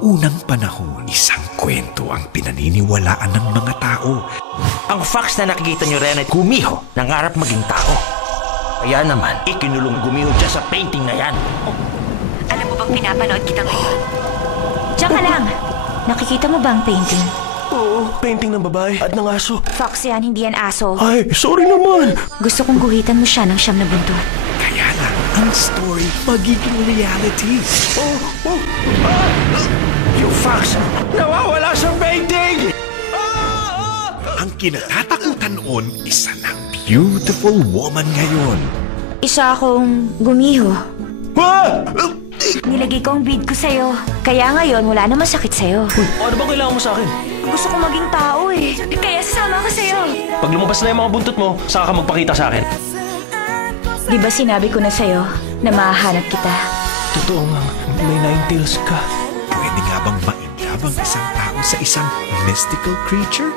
Noong unang panahon, isang kwento ang pinaniniwalaan ng mga tao. Ang fox na nakikita niyo rin ay gumiho, nangarap maging tao. Kaya naman, ikinulong gumiho siya sa painting na yan. Alam mo bang pinapanood kita ngayon? Diyan ka lang. Nakikita mo ba ang painting? Oo, painting ng babae at ng aso. Fox yan, hindi yan aso. Ay, sorry naman. Gusto kong guhitan mo siya ng siyam na buntot. Kaya lang, ang story magiging reality. Yung fox, nawawala sa painting! Ang kinatatakutan noon, isa ng beautiful woman ngayon. Isa akong gumiho. Ah! Nilagay ko ang bead ko sa'yo. Kaya ngayon, wala namang sakit sa'yo. Ano bang kailangan mo sa akin? Gusto kong maging tao eh. Kaya sasama ko sa'yo. Pag lumabas na yung mga buntot mo, saka ka magpakita sa akin. Di ba sinabi ko na sa'yo na mahahanap kita? Totoo nga, may nine tails ka. Pwede nga bang mainlove ang isang tao sa isang mystical creature?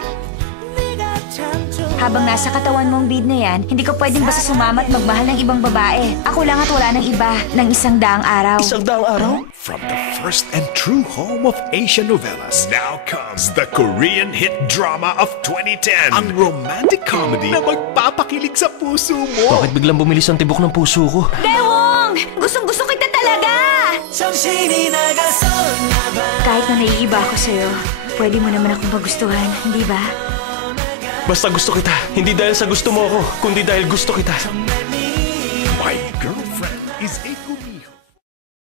Habang nasa katawan mong bead na yan, hindi ko pwedeng basta sumama at magmahal ng ibang babae. Ako lang at wala ng iba ng isang daang araw. Isang daang araw? From the first and true home of Asian novellas, now comes the Korean hit drama of 2010. Ang romantic comedy na magpapakilig sa puso mo. Bakit biglang bumilis ang tibok ng puso ko? Dewong! Gustong-gusto kita talaga! Kahit na naiiba ako sa'yo, pwede mo naman akong magustuhan, hindi ba? Basta gusto kita. Hindi dahil sa gusto mo ako, kundi dahil gusto kita. My girlfriend is a comedian.